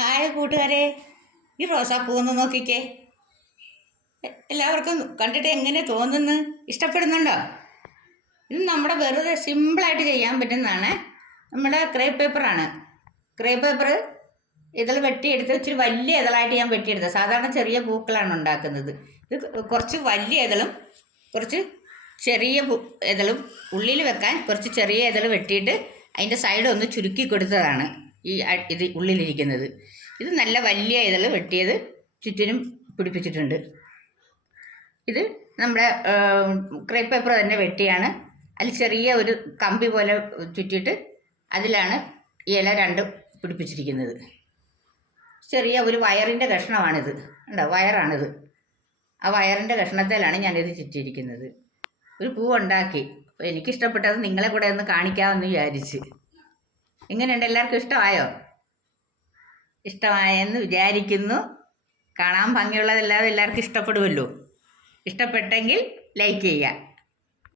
Hi കൂട്ടുകാരെ, ഈ റോസാപ്പൂ ഒന്ന് നോക്കിക്കേ. എല്ലാവർക്കും കണ്ടിട്ട് എങ്ങനെ തോന്നുന്നു? ഇഷ്ടപ്പെടുന്നുണ്ടോ? ഇത് നമ്മുടെ വെറുതെ സിമ്പിളായിട്ട് ചെയ്യാൻ പറ്റുന്നതാണ്. നമ്മുടെ ക്രേപ്പ് പേപ്പറാണ്. ക്രേപ്പ് പേപ്പർ ഇതൾ വെട്ടിയെടുത്ത് ഇച്ചിരി വലിയ ഇതളായിട്ട് ഞാൻ വെട്ടിയെടുത്തത്. സാധാരണ ചെറിയ പൂക്കളാണ് ഉണ്ടാക്കുന്നത്. ഇത് കുറച്ച് വലിയ ഇതളും കുറച്ച് ചെറിയ ഇതളും ഉള്ളിൽ വെക്കാൻ കുറച്ച് ചെറിയ ഇതൾ വെട്ടിയിട്ട് അതിൻ്റെ സൈഡ് ഒന്ന് ചുരുക്കി കൊടുത്തതാണ് ഇത് ഉള്ളിലിരിക്കുന്നത്. ഇത് നല്ല വലിയ ഇതൾ വെട്ടിയത് ചുറ്റിനും പിടിപ്പിച്ചിട്ടുണ്ട്. ഇത് നമ്മുടെ ക്രേപ്പ് പേപ്പർ തന്നെ വെട്ടിയാണ്. അതിൽ ചെറിയ ഒരു കമ്പി പോലെ ചുറ്റിയിട്ട് അതിലാണ് ഇല രണ്ടും പിടിപ്പിച്ചിരിക്കുന്നത്. ചെറിയ ഒരു വയറിൻ്റെ കഷ്ണമാണിത്. ഉണ്ടോ? വയറാണിത്. ആ വയറിൻ്റെ കഷ്ണത്തിലാണ് ഞാനിത് ചുറ്റിയിരിക്കുന്നത്. ഒരു പൂ ഉണ്ടാക്കി. അപ്പോൾ എനിക്കിഷ്ടപ്പെട്ടത് നിങ്ങളെ കൂടെ ഒന്ന് കാണിക്കാമെന്ന് വിചാരിച്ച്. എങ്ങനെയുണ്ട്? എല്ലാവർക്കും ഇഷ്ടമായോ? ഇഷ്ടമായെന്ന് വിചാരിക്കുന്നു. കാണാൻ ഭംഗിയുള്ളതല്ലാതെ എല്ലാവർക്കും ഇഷ്ടപ്പെടുമല്ലോ. ഇഷ്ടപ്പെട്ടെങ്കിൽ ലൈക്ക് ചെയ്യുക.